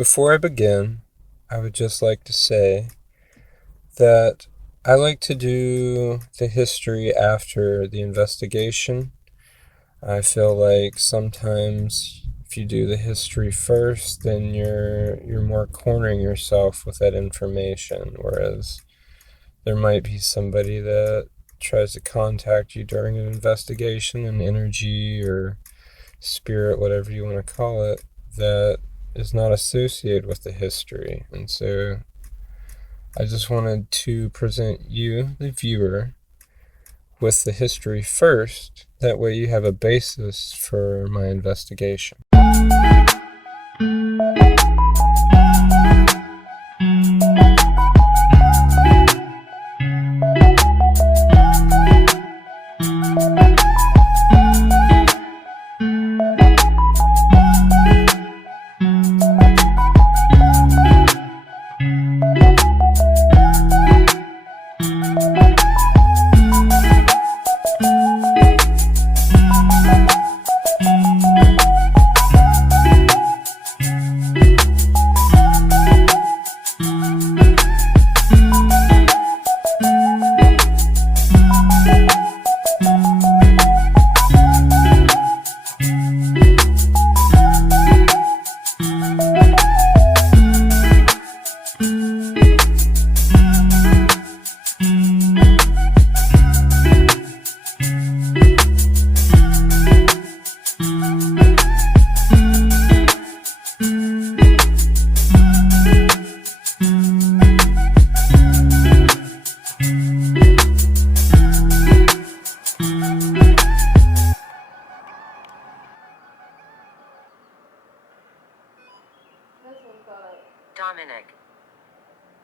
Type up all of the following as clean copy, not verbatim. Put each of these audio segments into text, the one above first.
Before I begin, I would just like to say that I like to do the history after the investigation. I feel like sometimes if you do the history first, then you're more cornering yourself with that information, whereas there might be somebody that tries to contact you during an investigation, an energy or spirit, whatever you want to call it, that is not associated with the history. And so I just wanted to present you, the viewer, with the history first. That way you have a basis for my investigation.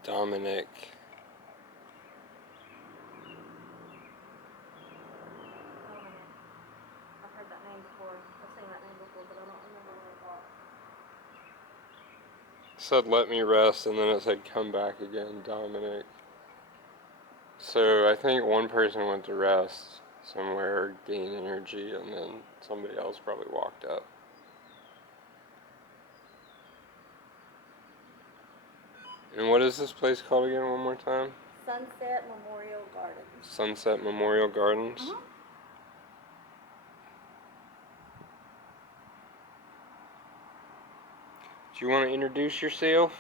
Dominic. I've heard that name before. I've seen that name before, but I don't remember what it was. It said let me rest, and then it said come back again, Dominic. So I think one person went to rest somewhere, gain energy, and then somebody else probably walked up. And what is this place called again, one more time? Sunset Memorial Gardens. Sunset Memorial Gardens? Uh-huh. Do you want to introduce yourself?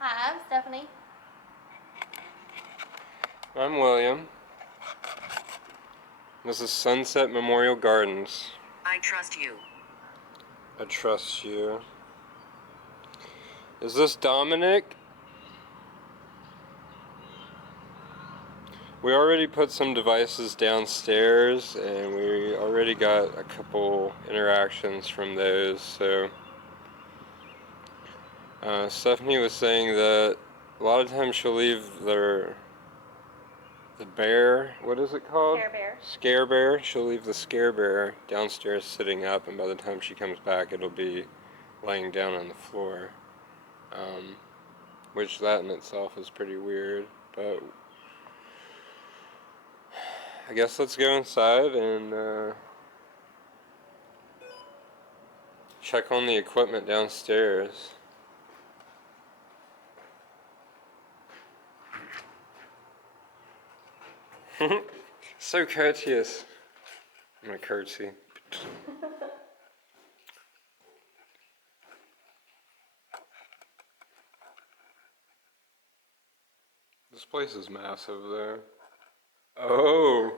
Hi, I'm Stephanie. I'm William. This is Sunset Memorial Gardens. I trust you. I trust you. Is this Dominic? We already put some devices downstairs, and we already got a couple interactions from those, so Stephanie was saying that a lot of times she'll leave the bear, what is it called? Scare Bear. Scare Bear. She'll leave the Scare Bear downstairs sitting up, and by the time she comes back it'll be laying down on the floor. Which that in itself is pretty weird, but I guess let's go inside and check on the equipment downstairs. So courteous. I'm gonna curtsy. This place is massive there. Oh!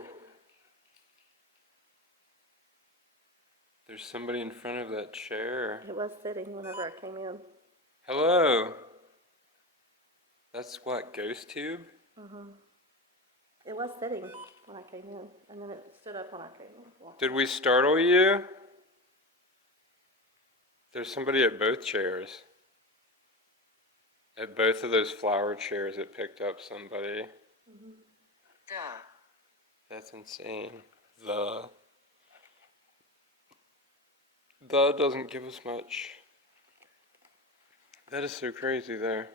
There's somebody in front of that chair. It was sitting whenever I came in. Hello! That's what, ghost tube? It was sitting when I came in, and then it stood up when I came in. Did we startle you? There's somebody at both chairs. At both of those flower chairs, it picked up somebody. Duh. That's insane. The doesn't give us much. That is so crazy there.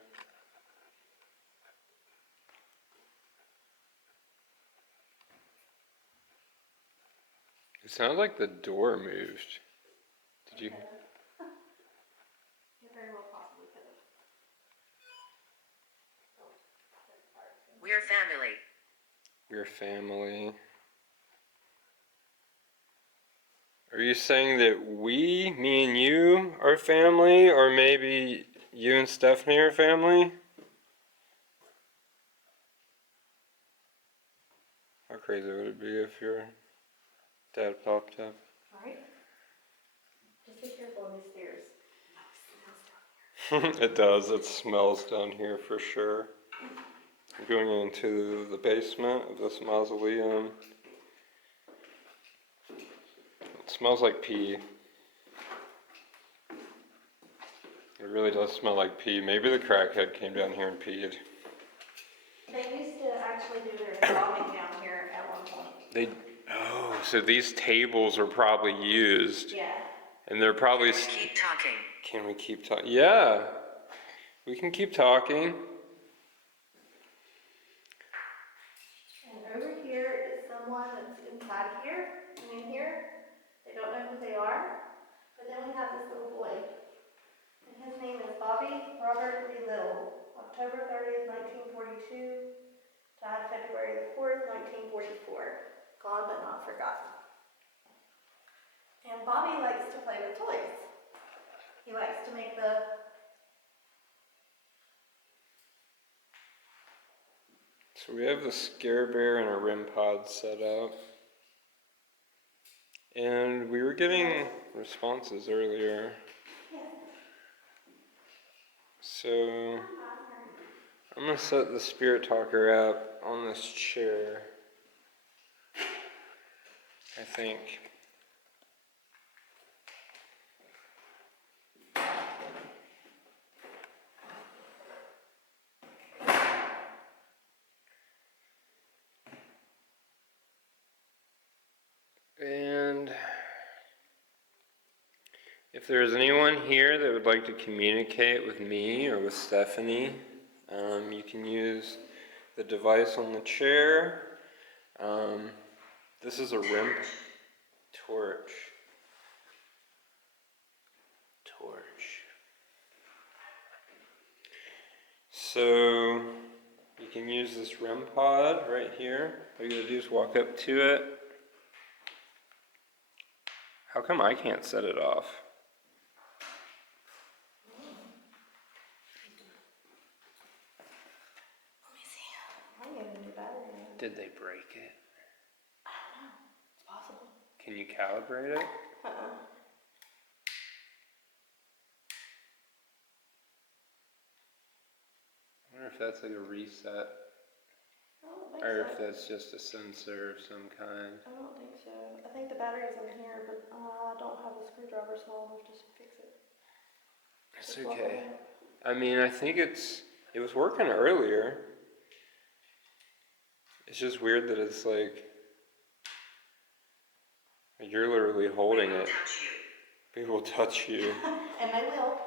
It sounded like the door moved. Did you? We're family. We're family. Are you saying that we, me and you, are family, or maybe you and Stephanie are family? How crazy would it be if your dad popped up? Right? Just be careful on these stairs. It does. It smells down here for sure. I'm going into the basement of this mausoleum. It smells like pee. It really does smell like pee. Maybe the crackhead came down here and peed. They used to actually do their embalming down here at one point. Oh, so these tables are probably used. Yeah. And they're probably... Keep talking. Can we keep talking? Yeah, we can keep talking. And over here is someone that's inside here and in here. They don't know who they are. But then we have this little boy. And his name is Bobby Robert Lee Little. October 30th, 1942. Died February the 4th, 1944. Gone but not forgotten. And Bobby likes to play with toys. He likes to make the... So we have the Scare Bear and a REM pod set up. And we were getting responses earlier. Yeah. So I'm going to set the Spirit Talker app on this chair, I think. And if there's anyone here that would like to communicate with me or with Stephanie, you can use the device on the chair. This is a REM torch. So you can use this REM pod right here. All you gotta do is walk up to it. How come I can't set it off? Let me see. I need a new battery. Did they break it? I don't know. It's possible. Can you calibrate it? I wonder if that's like a reset, I don't think or so. if that's just a sensor of some kind. I don't think so. I think the battery's in here, but I don't have a screwdriver small enough to fix it. It's okay. I mean, I think it was working earlier. It's just weird that it's like you're literally holding it. People will touch you. And they will.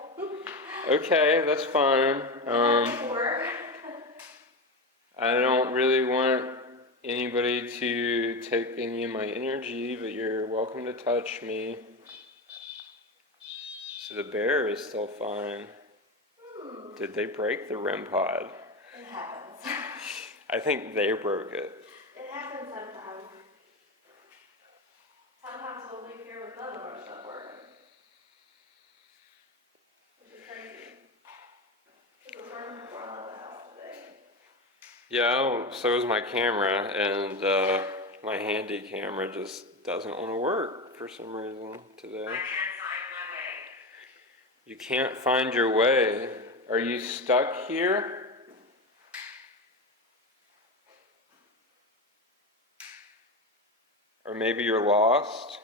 Okay, that's fine. I don't really want anybody to take any of my energy, but you're welcome to touch me. So the bear is still fine. Did they break the REM pod? It happens. I think they broke it. It happens sometimes. Sometimes we'll leave here with none of our stuff working. Which is crazy. It was working before I left the house today. Yeah, so is my camera, and my handy camera just doesn't want to work for some reason today. I can't find my way. You can't find your way. Are you stuck here? Or maybe you're lost?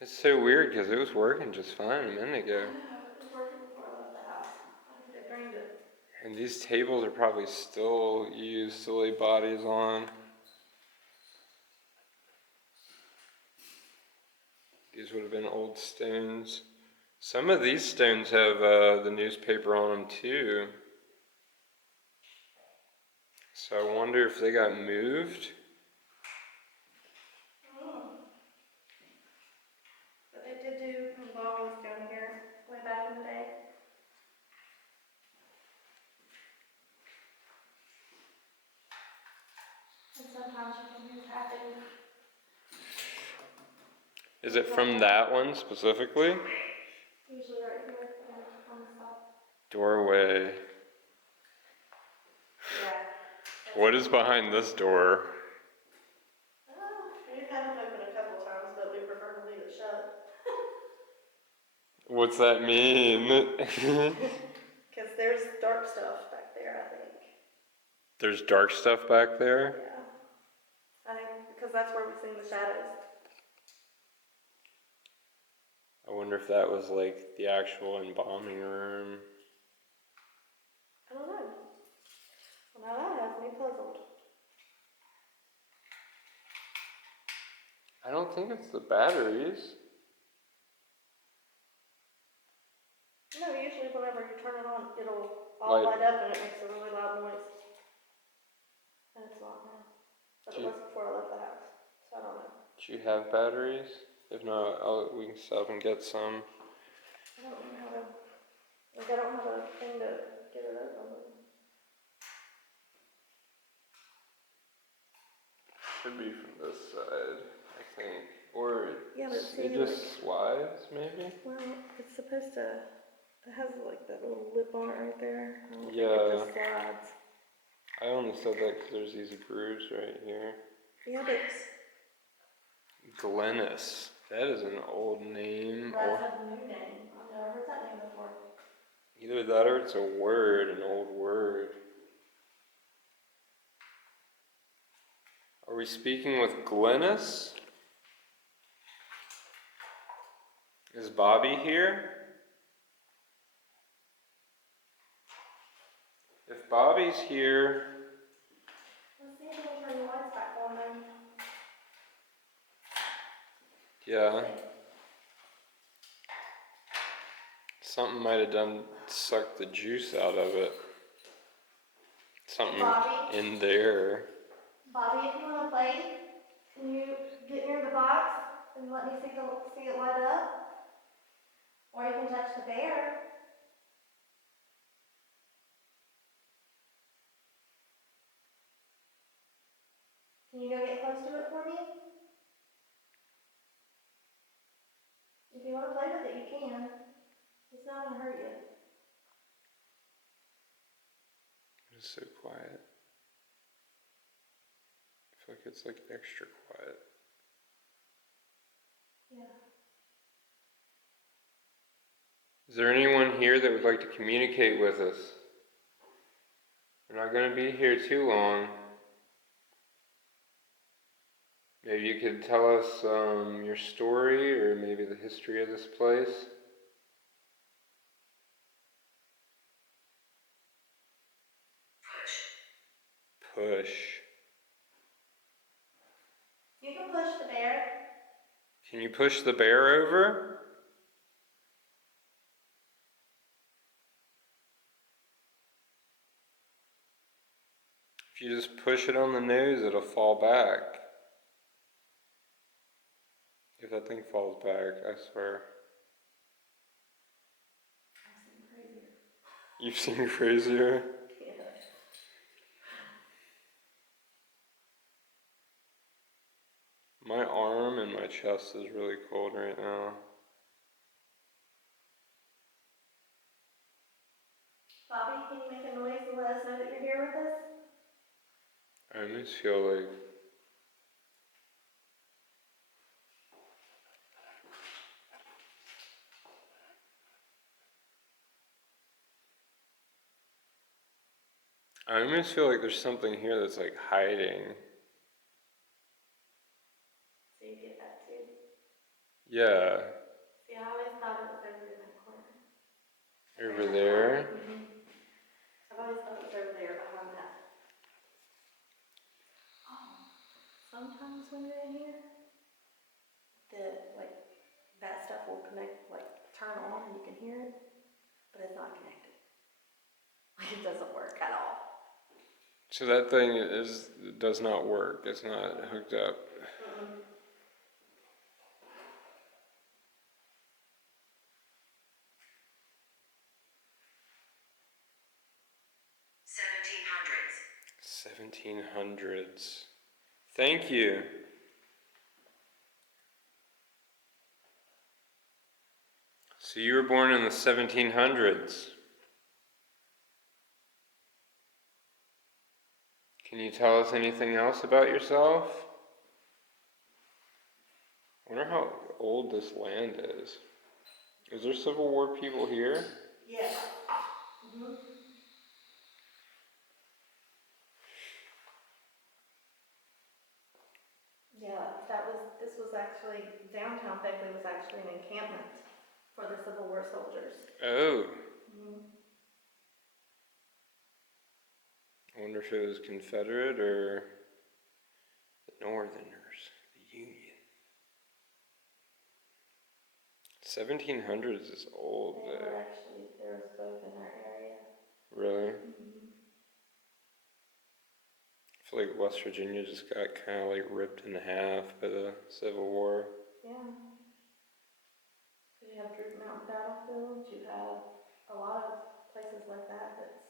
It's so weird because it was working just fine a minute ago. I know, it was working before I left the house. I think they drained it. And these tables are probably still used to lay bodies on. These would have been old stones. Some of these stones have the newspaper on them too. So I wonder if they got moved. But they did Is it from that one specifically? Usually right here on the side. Doorway. Yeah. What is behind this door? We've had it open a couple of times, but we prefer to leave it shut. What's that mean? Because there's dark stuff back there, I think. There's dark stuff back there? Yeah. I think because that's where we've seen the shadows. I wonder if that was like the actual embalming room. I don't know. Well, now that has me puzzled. I don't think it's the batteries. No, usually whenever you turn it on, it'll all light up and it makes a really loud noise. And it's not now. But it was before I left the house. So I don't know. Do you have batteries? If not, we can stop and get some. I don't know how to, like I don't have a thing to get it open. Should be from this side, I think. Or Yeah, but see, it just slides, maybe? well, it's supposed to, it has like that little lip on it right there. I don't think Yeah. it just slides. I only said that because there's these grooves right here. Yeah, but Glennis. That is an old name. that's a new name. I've never heard that name before. Either that or it's a word, an old word. Are we speaking with Glennis? Is Bobby here? If Bobby's here, Let's see if we can turn the lights back on then. yeah. Something might have sucked the juice out of it. Something Bobby? in there. Bobby, if you want to play, can you get near the box and let me see it light up? Or you can touch the bear. Can you go get close to it for me? If you want to play with it, you can. It's not going to hurt you. It's so quiet. I feel like it's like extra quiet. Yeah. Is there anyone here that would like to communicate with us? We're not going to be here too long. Maybe you could tell us your story or maybe the history of this place. Push. You can push the bear. Can you push the bear over? If you just push it on the nose, it'll fall back. If that thing falls back, I swear. I've seen crazier. You've seen crazier? Yeah. My arm and my chest is really cold right now. Bobby, can you make a noise to let us know that you're here with us? I almost feel like there's something here that's like hiding. So you get that too. Yeah. See, I always thought it was over in that corner. Over there. Mm-hmm. I've always thought it was over there behind that. Oh, sometimes when you're in here, that stuff will connect, turn on and you can hear it, but it's not connected. It doesn't work at all. So that thing does not work. It's not hooked up. Mm-mm. $1700s. Thank you. So you were born in the 1700s. Can you tell us anything else about yourself? I wonder how old this land is. Is there Civil War people here? Yes. Mm-hmm. Yeah, this was actually, downtown Beckley was actually an encampment for the Civil War soldiers. Oh. Mm-hmm. I wonder if it was Confederate or the Northerners, the Union. 1700s is old there. There was both in our area. Really? Mm-hmm. I feel like West Virginia just got kind of like ripped in half by the Civil War. Yeah. You have Droop Mountain Battlefield. You have a lot of places like that.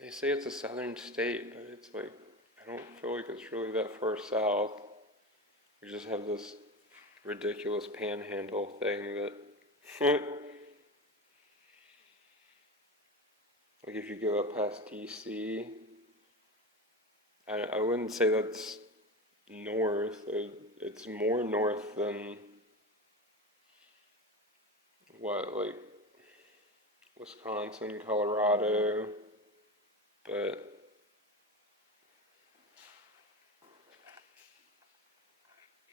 They say it's a southern state, but it's like, I don't feel like it's really that far south. We just have this ridiculous panhandle thing that, like if you go up past DC, I wouldn't say that's north. It's more north than what, like Wisconsin, Colorado, but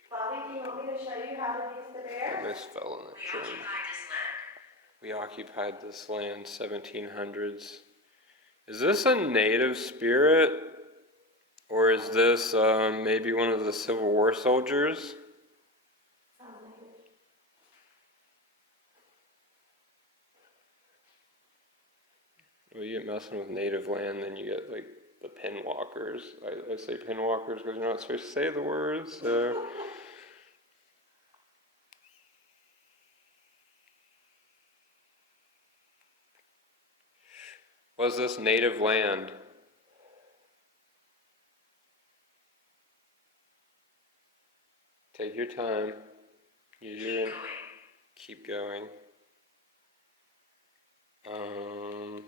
Bobby, do you want me to show you how to use the bear? I misspelled in the train. We occupied this land 1700s. Is this a native spirit? Or is this maybe one of the Civil War soldiers? Sounds native. Well, you get messing with native land, then you get like the pinwalkers. I say pinwalkers because you're not supposed to say the words. So. Was this native land? Take your time. Keep going. Um,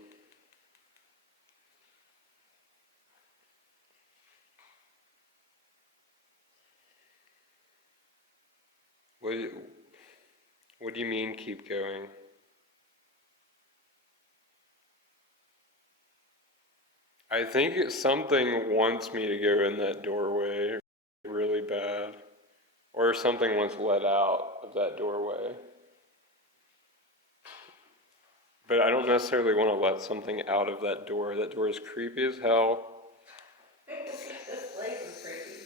what, what do you mean keep going? I think something wants me to go in that doorway really bad. Or something wants let out of that doorway. But I don't necessarily want to let something out of that door. That door is creepy as hell. This place is creepy.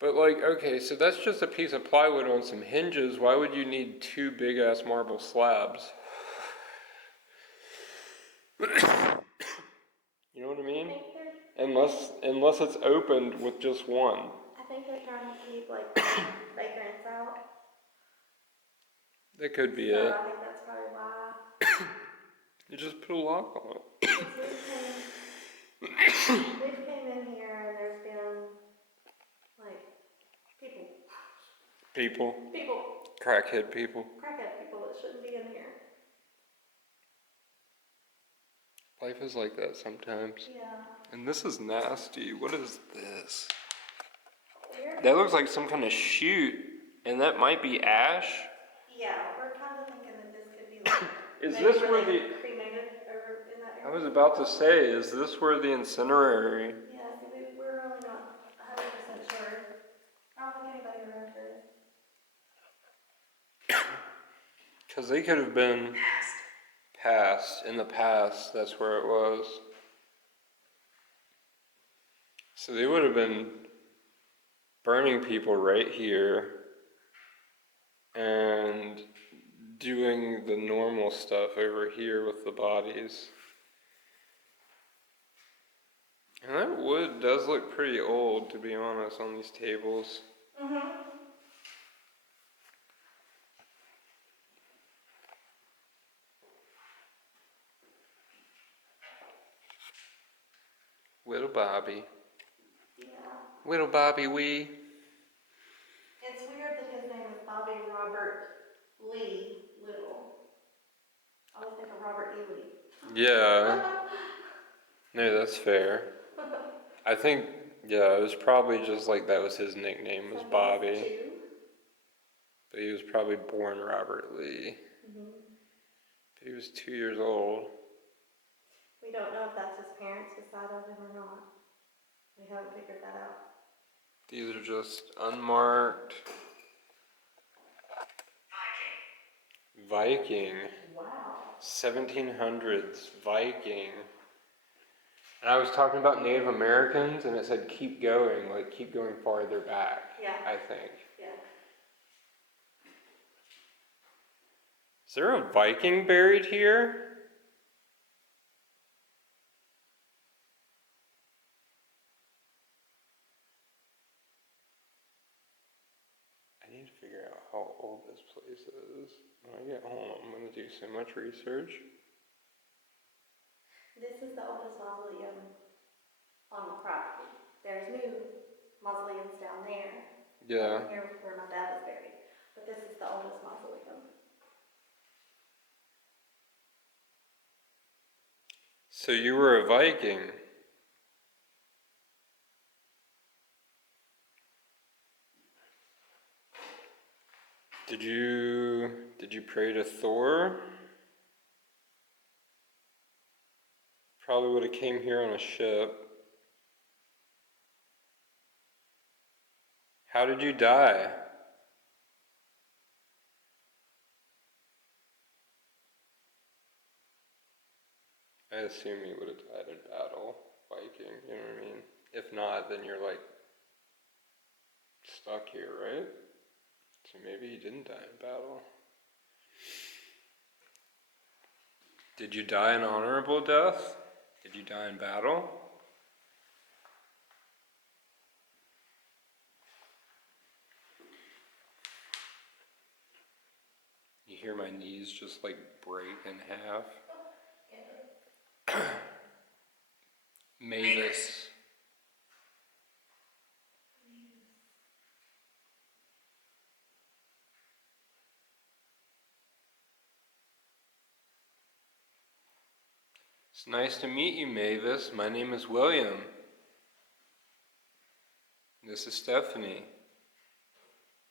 But like, okay, so that's just a piece of plywood on some hinges. Why would you need two big ass marble slabs? You know what I mean? Unless it's opened with just one. I think they're trying to keep like vagrants out. That could be So it. I think that's probably why. You just put a lock on it. We've came in here and there's been like people, Crackhead people. crackhead people that shouldn't be in here. Life is like that sometimes. Yeah. And this is nasty. What is this? Weird. That looks like some kind of chute, and that might be ash. Yeah, we're kind of thinking that this could be like Is maybe this where where they the... cremated over in that I area. was about to say, is this where the incinerary... Yeah, see, we're really not 100% sure. I don't think anybody around here is. Because they could have been past. In the past, that's where it was. So they would have been burning people right here and doing the normal stuff over here with the bodies. And that wood does look pretty old, to be honest, on these tables. Mm-hmm. Little Bobby. Yeah. Little Bobby wee. And Bobby Robert Lee Little. I always think of Robert E. Lee. Yeah. No, that's fair. I think, yeah, it was probably just like that was his nickname, was Bobby. But he was probably born Robert Lee. But he was 2 years old. We don't know if that's his parents beside of him or not. We haven't figured that out. These are just unmarked. Viking. Wow. 1700s Viking. And I was talking about Native Americans, and it said keep going, like keep going farther back. Yeah. I think. Yeah. Is there a Viking buried here? I need to figure out how old this place is. When I get home, I'm going to do so much research. This is the oldest mausoleum on the property. There's new mausoleums down there. Yeah. Here where my dad is buried. But this is the oldest mausoleum. So you were a Viking. Did you pray to Thor? Probably would have came here on a ship. How did you die? I assume you would have died in battle, Viking, you know what I mean? If not, then you're like stuck here, right? So maybe you didn't die in battle. Did you die an honorable death? Did you die in battle? You hear my knees just like break in half. Mavis. It's nice to meet you, Mavis. My name is William. This is Stephanie.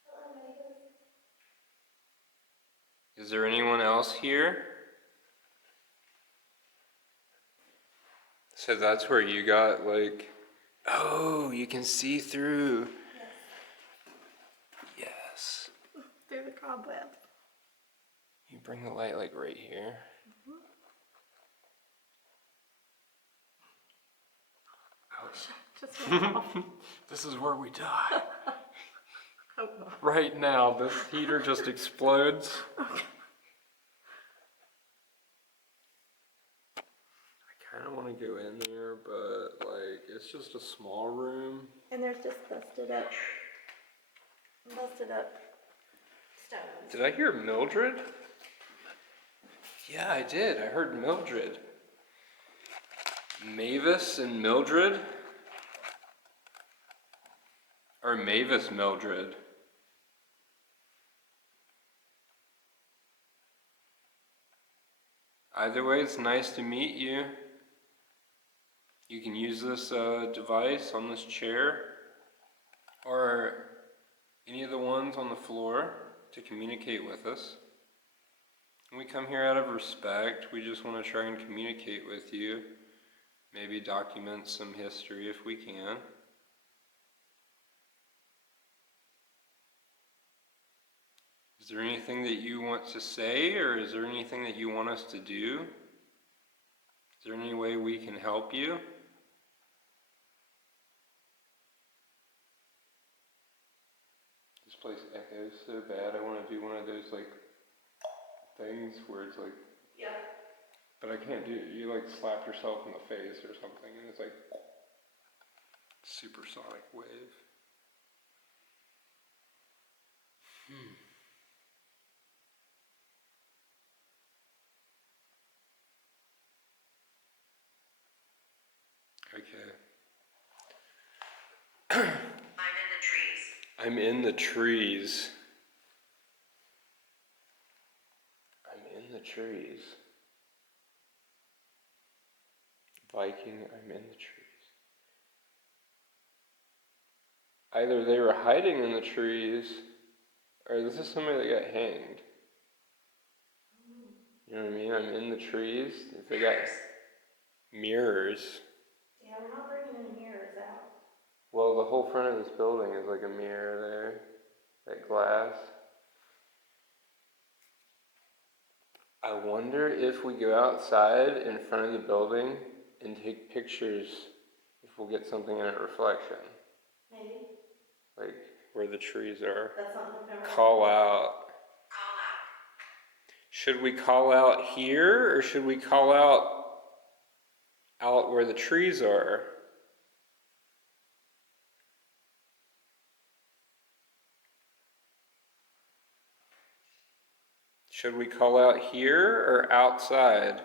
Hello, Mavis. Is there anyone else here? So that's where you got like, oh, you can see through. Yes. Yes. Through the cobweb. You bring the light like right here. Just went off. This is where we die. Hope not. Right now, this heater just explodes. I kind of want to go in there, but like, it's just a small room. And there's just busted up stones. Did I hear Mildred? Yeah, I did. I heard Mildred. Mavis and Mildred? Or Mavis Mildred? Either way, it's nice to meet you. You can use this device on this chair or any of the ones on the floor to communicate with us. And we come here out of respect. We just want to try and communicate with you. Maybe document some history if we can. Is there anything that you want to say, or is there anything that you want us to do? Is there any way we can help you? This place echoes so bad. I want to do one of those like things where it's like, Yeah. but I can't do it. You like slap yourself in the face or something, and it's like supersonic wave. Okay. I'm in the trees. I'm in the trees. trees. Viking, I'm in the trees. Either they were hiding in the trees, or this is somebody that got hanged. You know what I mean? I'm in the trees. If they got mirrors. Yeah, we're not bringing any mirrors out. Well, the whole front of this building is like a mirror there. That glass. I wonder if we go outside in front of the building and take pictures, if we'll get something in a reflection. Maybe. Like where the trees are. That's something we've never Call done. out. Call out. Should we call out here or should we call out where the trees are? Should we call out here or outside?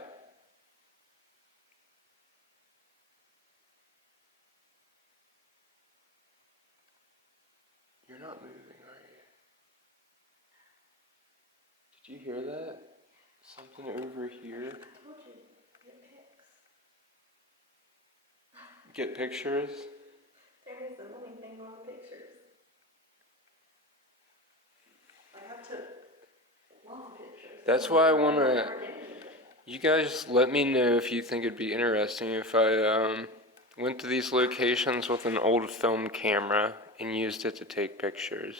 You're not moving, are you? Did you hear that? Something over here. I told you, get pics. Get pictures. There isn't anything on the pictures. I took lots of pictures. That's why I want Never to. get anything. You guys let me know if you think it'd be interesting if I went to these locations with an old film camera and used it to take pictures.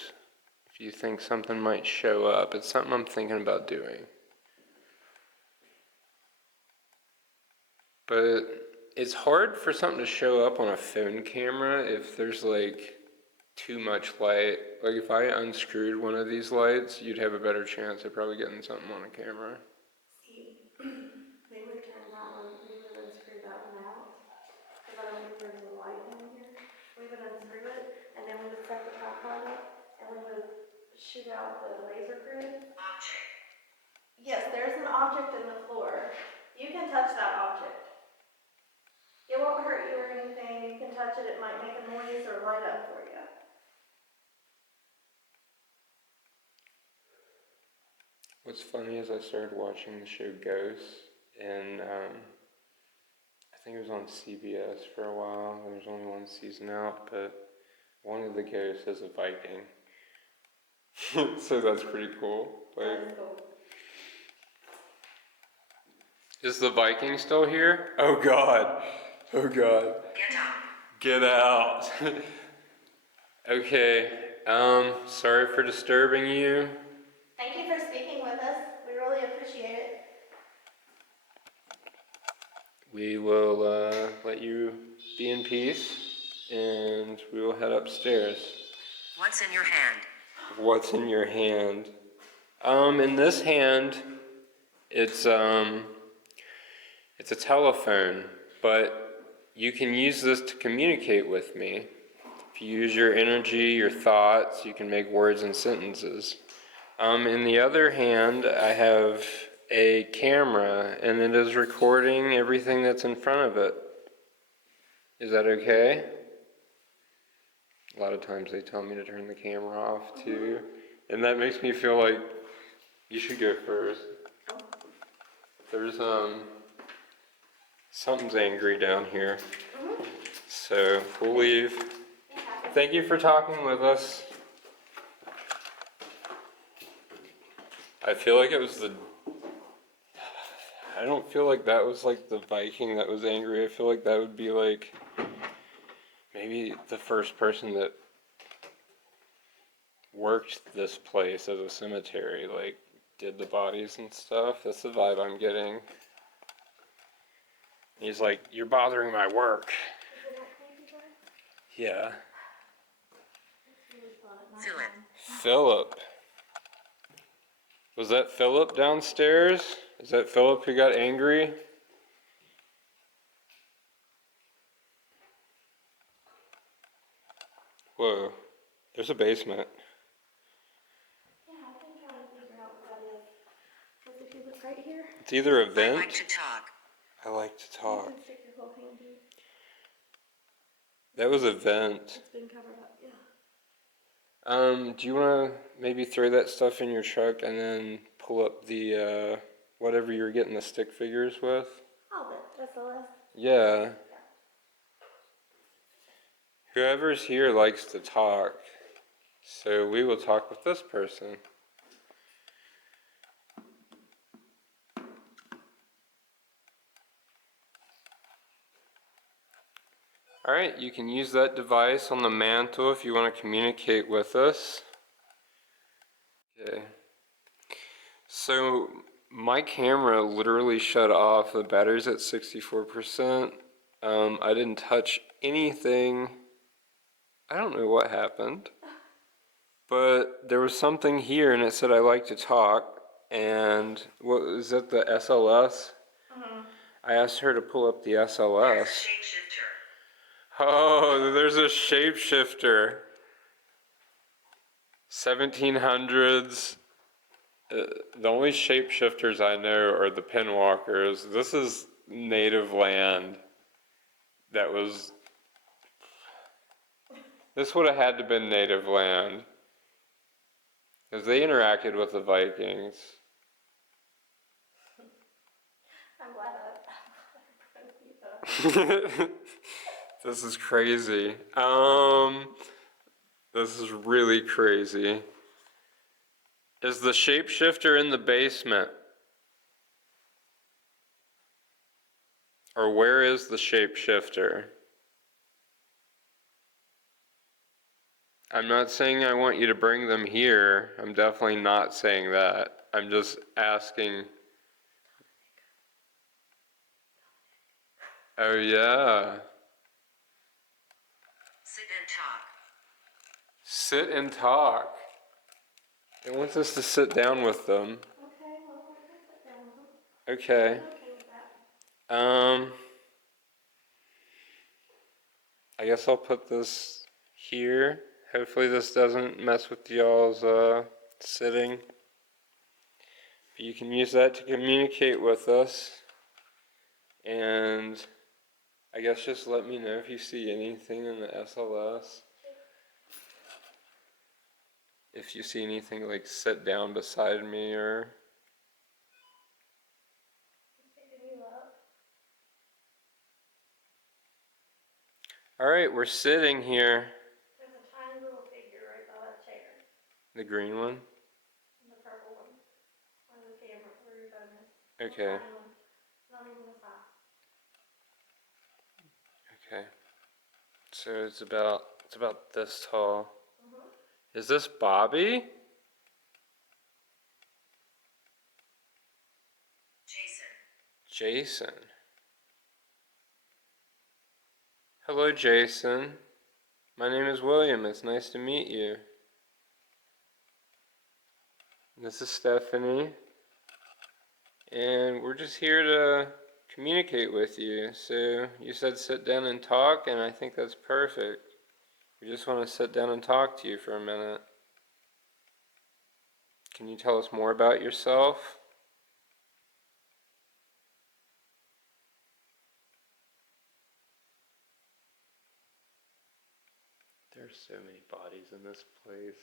If you think something might show up, it's something I'm thinking about doing. But it's hard for something to show up on a phone camera if there's like too much light. Like if I unscrewed one of these lights, you'd have a better chance of probably getting something on a camera. See, we would turn that one, we would unscrew that one out, because I don't think there's a light down here. We would unscrew it, and then we would set the tripod up, and we would shoot out the laser grid. Object. Yes, there's an object in the floor. You can touch that object. It won't hurt you or anything. You can touch it. It might make a noise or light up for you. What's funny is I started watching the show Ghosts, and I think it was on CBS for a while. There was only one season out, but one of the ghosts is a Viking. So that's pretty cool. That is cool. Is the Viking still here? Oh God. Oh God. Get up. Get out. Okay. Sorry for disturbing you. Thank you for speaking with us. We really appreciate it. We will let you be in peace, and we will head upstairs. What's in your hand? What's in your hand? In this hand, it's a telephone, but you can use this to communicate with me. If you use your energy, your thoughts, you can make words and sentences. In the other hand, I have a camera, and it is recording everything that's in front of it. Is that okay? A lot of times they tell me to turn the camera off too, and that makes me feel like you should go first. There's something's angry down here, so we'll leave. Thank you for talking with us. I feel like it was I don't feel like that was like the Viking that was angry. I feel like that would be like maybe the first person that worked this place as a cemetery, like did the bodies and stuff. That's the vibe I'm getting. He's like, "You're bothering my work." Is it that creepy guy? Yeah. It's really fun at night. Philip. Philip. Was that Philip downstairs? Is that Philip who got angry? Whoa. There's a basement. Yeah, I've been trying to figure out what that is. Because if you look right here, It's either a I like vent. to talk. I like to you talk. can stick your whole hand in. That was a vent. It's been covered up, yeah. Do you want to maybe throw that stuff in your truck and then pull up the whatever you're getting the stick figures with. Oh, that's the list. Yeah. Yeah. Whoever's here likes to talk, so we will talk with this person. Alright, you can use that device on the mantle if you want to communicate with us. Okay. So my camera literally shut off. The battery's at 64%. I didn't touch anything. I don't know what happened. But there was something here and it said I like to talk. And what was it, the SLS? Mm-hmm. I asked her to pull up the There's a SLS. shapeshifter. Oh, there's a shapeshifter. 1700s. The only shapeshifters I know are the pinwalkers. This is native land that was. This would have had to been native land. Because they interacted with the Vikings. I'm glad I put you up. This is crazy. This is really crazy. Is the shapeshifter in the basement? Or where is the shapeshifter? I'm not saying I want you to bring them here. I'm definitely not saying that. I'm just asking. Oh, yeah. Sit and talk. Sit and talk. It wants us to sit down with them. Okay, well, we can sit down with them. Okay. I'm okay with that. Um, I guess I'll put this here. Hopefully this doesn't mess with y'all's sitting. But you can use that to communicate with us. And I guess just let me know if you see anything in the SLS. If you see anything like sit down beside me or... Picking you up. Alright, we're sitting here. There's a tiny little figure right by that chair. The green one? And the purple one. Where the camera, where your phone is. Okay. The tiny one. Not even the size. Okay. So it's about this tall. Mm-hmm. Is this Bobby? Jason. Jason. Hello, Jason. My name is William. It's nice to meet you. This is Stephanie. And we're just here to communicate with you. So you said sit down and talk, and I think that's perfect. We just want to sit down and talk to you for a minute. Can you tell us more about yourself? There's so many bodies in this place.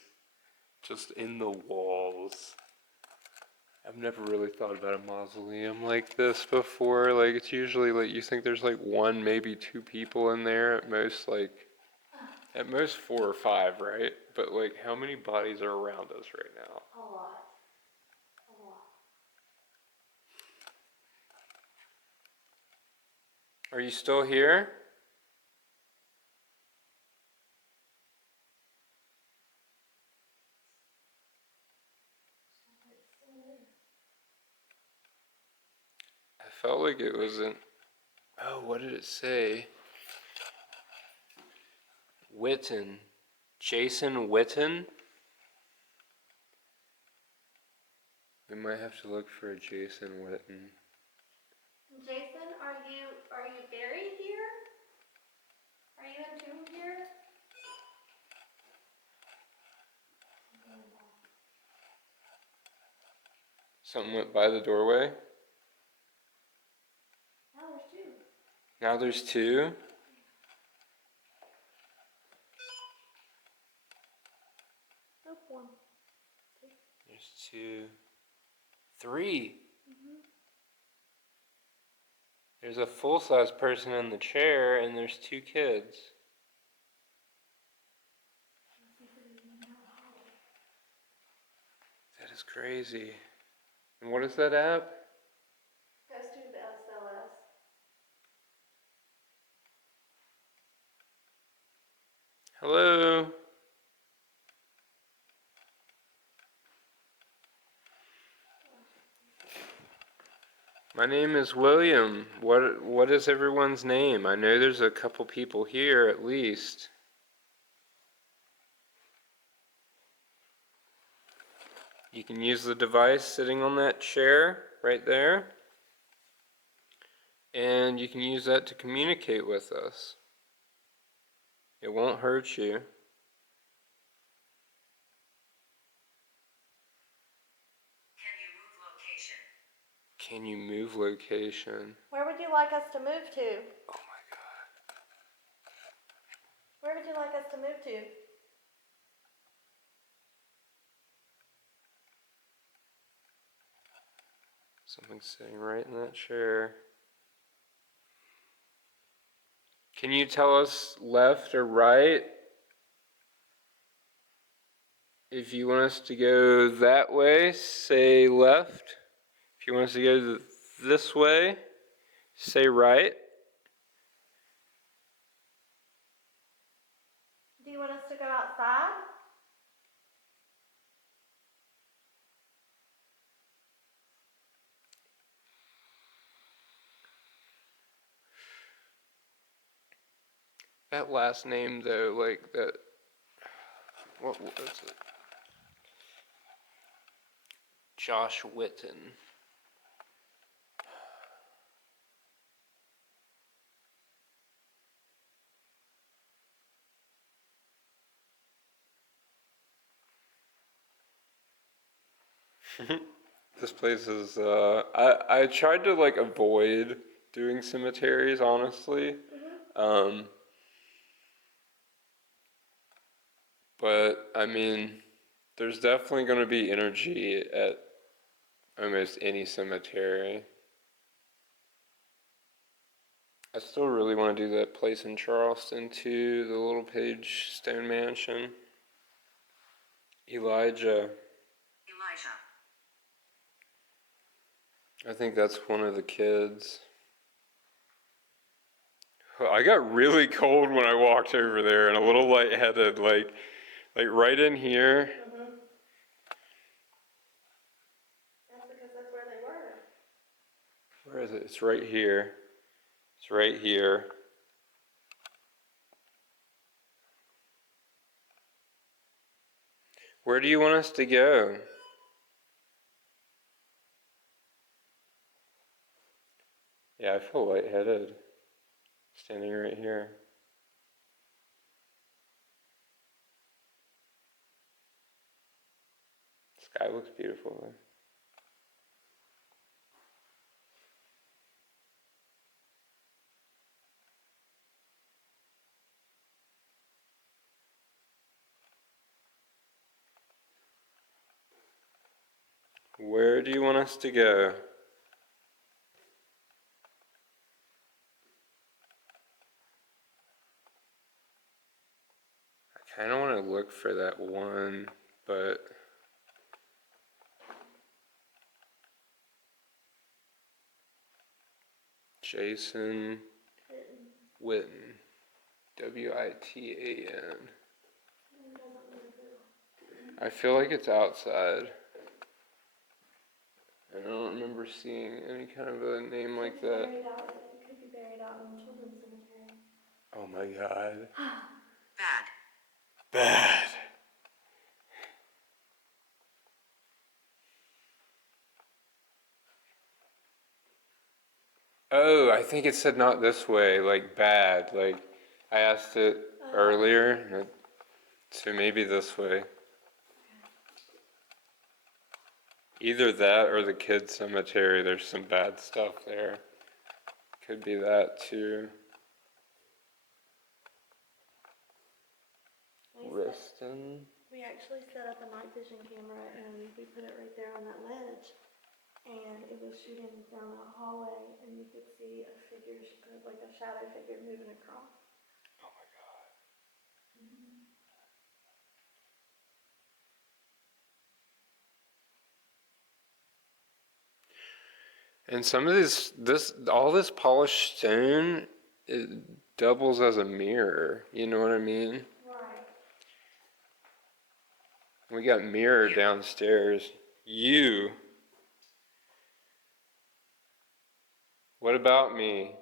Just in the walls. I've never really thought about a mausoleum like this before. Like, it's usually like you think there's like one, maybe two people in there at most, at most 4 or 5, right? But like, how many bodies are around us right now? A lot. A lot. Are you still here? I felt like it wasn't. Oh, what did it say? Witten. Jason Witten? We might have to look for a Jason Witten. Jason, are you buried here? Are you entombed here? Something went by the doorway. Now there's 2. Now there's 2. Nope, 1. There's 2. 3. There's a full-size person in the chair, and there's two kids. That is crazy. And what is that app? Goes to the SLS. Hello. My name is William. What is everyone's name? I know there's a couple people here at least. You can use the device sitting on that chair right there. And you can use that to communicate with us. It won't hurt you. Can you move location? Can you move location? Where would you like us to move to? Oh my god. Where would you like us to move to? Something's sitting right in that chair. Can you tell us left or right? If you want us to go that way, say left. If you want us to go this way, say right. Do you want us to go outside? That last name though, like that, what was it? Josh Witten. This place is, I tried to like avoid doing cemeteries, honestly. But I mean, there's definitely going to be energy at almost any cemetery. I still really want to do that place in Charleston too, the Little Page Stone Mansion. Elijah. Elijah. I think that's one of the kids. I got really cold when I walked over there and a little lightheaded, like right in here. That's because that's where they were. Where is it? It's right here. It's right here. Where do you want us to go? Yeah, I feel lightheaded. Standing right here. The sky looks beautiful though. Where do you want us to go? I kind of want to look for that one, but Jason Witten. Witten. I feel like it's outside. I don't remember seeing any kind of a name like that. It could be buried out in the children's cemetery. Oh my god. Bad. Bad. Oh, I think it said not this way, like bad. Like I asked it earlier, so maybe this way. Either that or the kids' cemetery, there's some bad stuff there. Could be that too. Riston. We actually set up a night vision camera and we put it right there on that ledge. and it was shooting down a hallway, and you could see a figure, like a shadow figure moving across. Oh my God. And some of all this polished stone, it doubles as a mirror. You know what I mean? Right. We got mirror downstairs. You. What about me?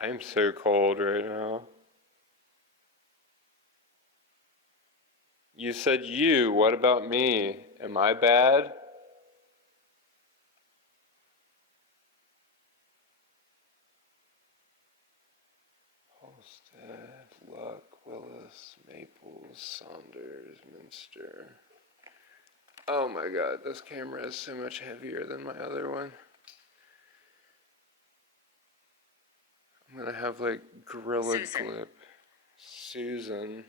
I am so cold right now. You said you. What about me? Am I bad? Halstead, Luck, Willis, Maples, Saunders, Minster. Oh my God, this camera is so much heavier than my other one. I'm gonna have like Gorilla Grip. Susan.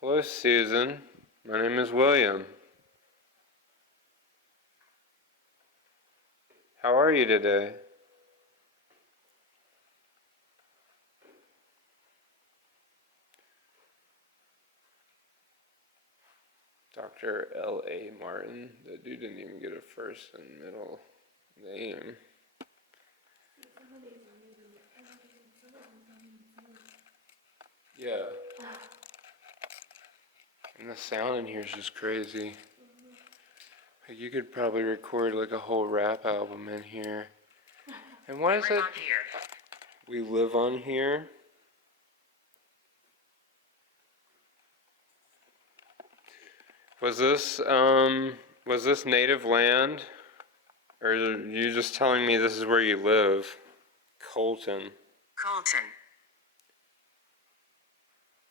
Hello, Susan. My name is William. How are you today? Dr. L.A. Martin. That dude didn't even get a first and middle name. See, some of these are maybe elevated, some of them don't even see. Yeah. And the sound in here is just crazy. Like you could probably record like a whole rap album in here. And why is it? We live on here. Was this native land? Or are you just telling me this is where you live? Colton. Colton.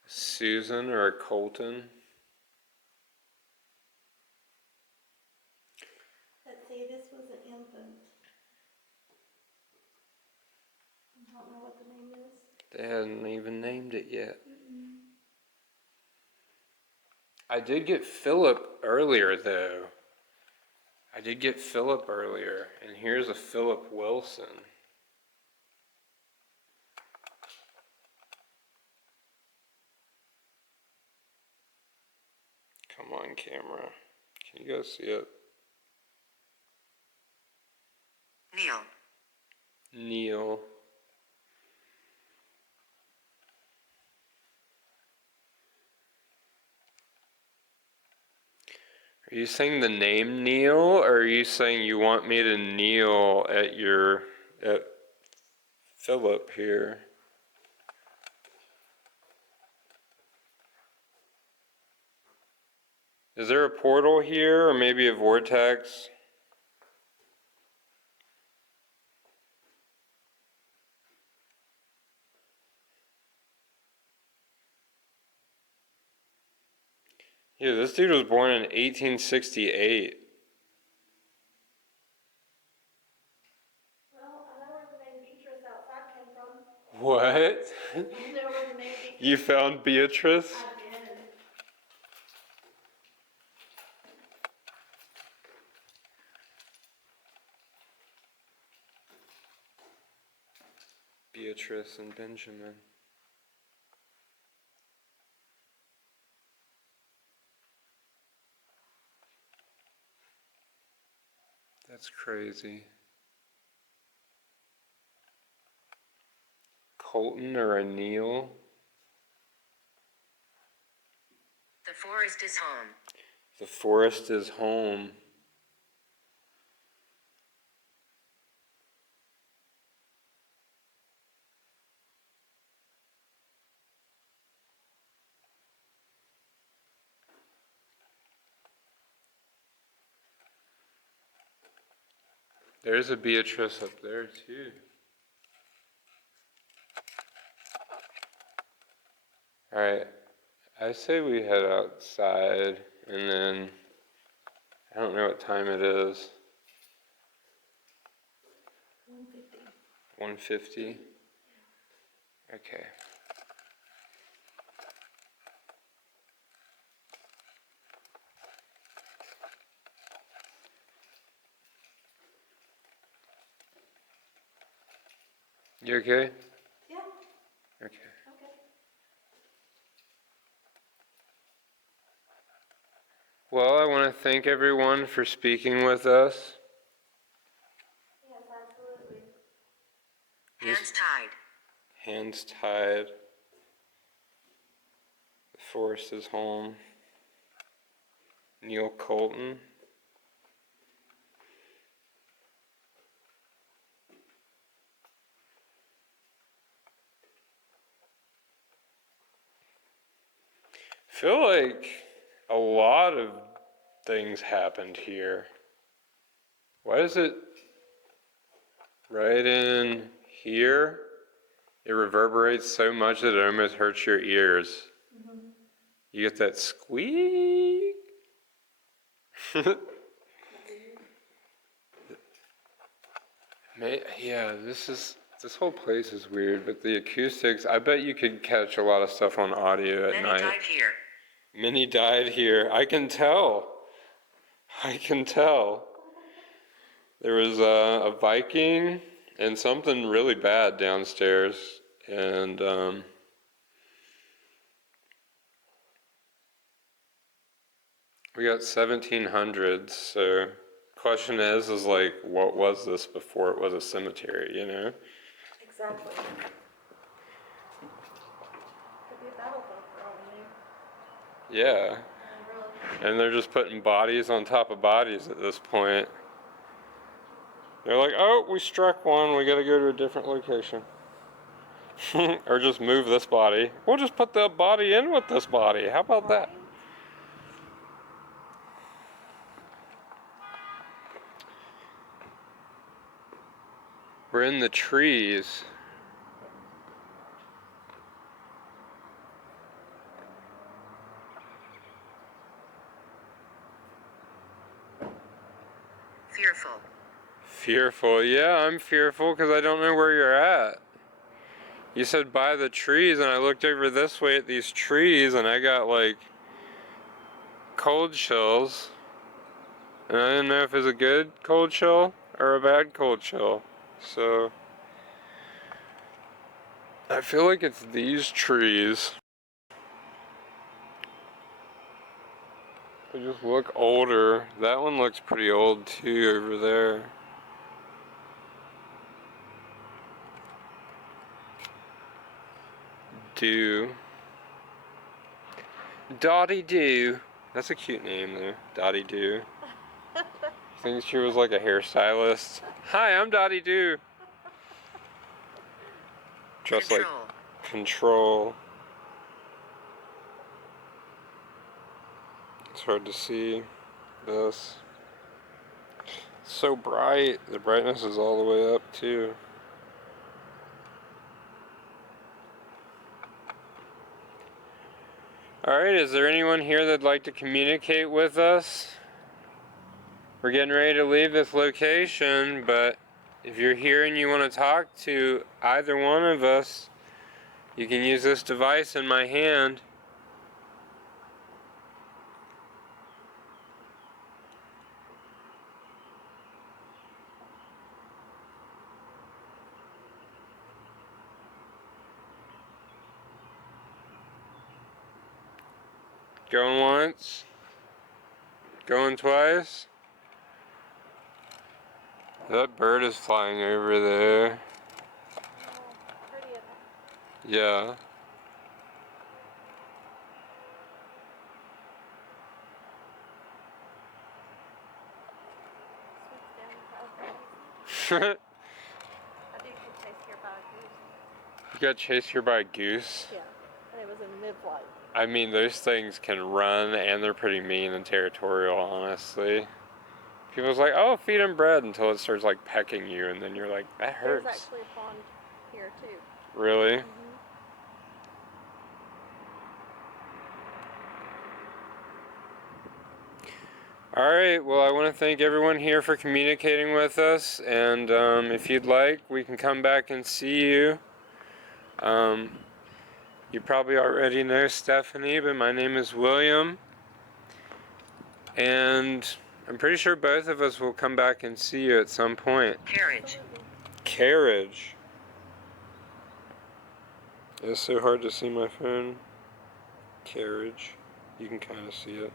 Susan or a Colton? Let's see, this was an infant. I don't know what the name is. They hadn't even named it yet. I did get Philip earlier though. I did get Philip earlier, and here's a Philip Wilson. Come on, camera. Can you go see it? Neil. Neil. Are you saying the name Neil, or are you saying you want me to kneel at Philip here? Is there a portal here, or maybe a vortex? Yeah, this dude was born in 1868. Well, I know where the name Beatrice outside came from. What? I know where the name Beatrice. You found Beatrice? I did. Beatrice and Benjamin. That's crazy. Colton or a Neil? The forest is home. The forest is home. There's a Beatrice up there too. Alright, I say we head outside and then I don't know what time it is. 150. 1:50? Okay. You okay? Yeah. Okay. Okay. Well, I want to thank everyone for speaking with us. Yes, absolutely. Hands tied. Hands tied. The forest is home. Neil Colton. I feel like a lot of things happened here. Why is it right in here? It reverberates so much that it almost hurts your ears. Mm-hmm. You get that squeak. Yeah, this whole place is weird, but the acoustics, I bet you could catch a lot of stuff on audio at Many night. died here. Many died here. I can tell. I can tell. There was a Viking and something really bad downstairs, and we got 1700s. So, question is like, what was this before it was a cemetery? You know? Exactly. Could be a battlefield for all we knew. Yeah. I mean, really. And they're just putting bodies on top of bodies at this point. They're like, oh, we struck one. We got to go to a different location. Or just move this body. We'll just put the body in with this body. How about that? Right? We're in the trees. Fearful. Fearful. Yeah, I'm fearful because I don't know where you're at. You said by the trees, and I looked over this way at these trees, and I got like cold chills. And I didn't know if it was a good cold chill or a bad cold chill. So I feel like it's these trees. They just look older. That one looks pretty old too over there. Doo. Dottie Doo. That's a cute name though. Dottie Doo. You think she was like a hairstylist? Hi, I'm Dottie Doo. Just like Control. Control. It's hard to see this. It's so bright. The brightness is all the way up too. Alright, is there anyone here that'd like to communicate with us? We're getting ready to leave this location, but if you're here and you want to talk to either one of us, you can use this device in my hand. Going once, going twice. That bird is flying over there. Oh, pretty enough. Yeah. Sweeps down the house. You I did get chased here by a goose. got chased here by a goose. Yeah. And it was in mid-flight. I mean, those things can run and they're pretty mean and territorial, honestly. People's like, oh, feed them bread until it starts like pecking you, and then you're like, that hurts. There's actually a pond here too. Really? Mm-hmm. Alright, well, I want to thank everyone here for communicating with us, and if you'd like, we can come back and see you. You probably already know Stephanie, but my name is William, and I'm pretty sure both of us will come back and see you at some point. Carriage. Absolutely. Carriage. It's so hard to see my phone. Carriage. You can kind of see it.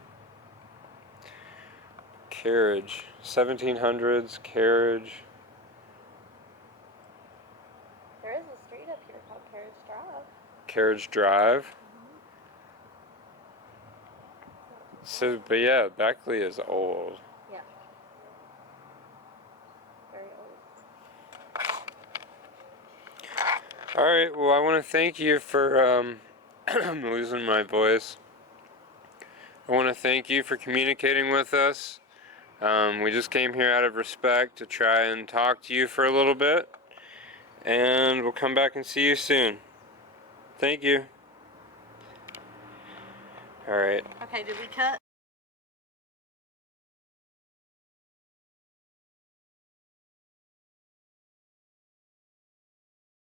Carriage. 1700s, carriage. There is a street up here called Carriage Drive. Carriage Drive. So, but yeah, Beckley is old. Yeah. Very old. Alright, well, I want to thank you for, I'm losing my voice. I want to thank you for communicating with us. We just came here out of respect to try and talk to you for a little bit. And we'll come back and see you soon. Thank you. Alright. Okay, did we cut?